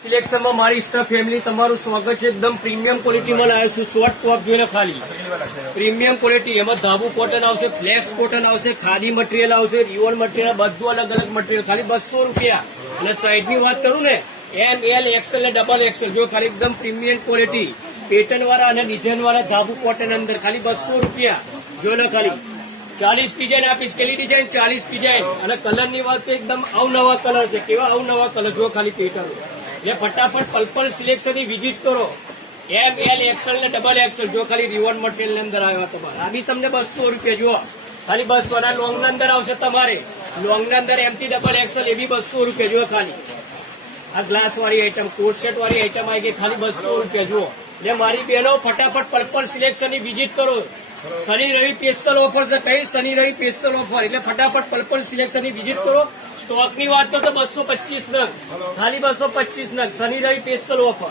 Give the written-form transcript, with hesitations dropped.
સિલેક્શનમાં મારી staff family તમારું સ્વાગત છે। એકદમ પ્રીમિયમ ક્વોલિટીમાં લાવ્યો છું। શોર્ટ ટોપ જોઈને ખાલી પ્રીમિયમ ક્વોલિટી, એમાં ધાબુ કોટન આવશે, ફ્લેક્સ કોટન આવશે, ખાદી મટીરિયલ આવશે, રિયોન મટીરિયલ, બધું અલગ અલગ મટીરિયલ, ખાલી 200 રૂપિયા। અને સાઈડની વાત કરું ને, એમ, એલ, એક્સએલ ને ડબલ એક્સએલ જો ખાલી એકદમ પ્રીમિયમ ક્વોલિટી, પેટર્ન વાળા અને ડિઝાઇન વાળા ધાબુ કોટન અંદર ખાલી 200 રૂપિયા। જો ને ખાલી 40 ડિઝાઇન આપીશ, કેટલી ડિઝાઇન? 40 ડિઝાઇન। અને કલરની વાત તો એકદમ અવનવા કલર છે। કેવા અવનવા કલર? જો ખાલી પેટર્ન જે ફટાફટ પલ્પલ સિલેક્શનની વિઝિટ કરો। એમ, એલ, એક્સએલ ને ડબલ એક્સએલ જો ખાલી રિવોન મટીરિયલ ની અંદર આવ્યા તમારે। આ બી તમને 200 રૂપિયા જુઓ, ખાલી 200 ના લોંગ ની અંદર આવશે તમારે। લોંગ ની અંદર એમથી ડબલ એક્સએલ એ બી 200 રૂપિયા જુઓ ખાલી। આ ગ્લાસ વાળી આઈટમ, કોટ સેટ વાળી આઈટમ આવી ગઈ, ખાલી 200 રૂપિયા જુઓ। એટલે મારી બહેનો ફટાફટ પલ્પલ સિલેક્શન ની વિઝિટ કરો। શનિ રવિ સ્પેશિયલ ઓફર છે, કઈ શનિ રવિ સ્પેશિયલ ઓફર, એટલે ફટાફટ પલ્પલ સિલેક્શન ની વિઝિટ કરો। સ્ટોક ની વાત કરો તો 225 નંગ, ખાલી 225 નંગ, શનિ રવિ સ્પેશિયલ ઓફર।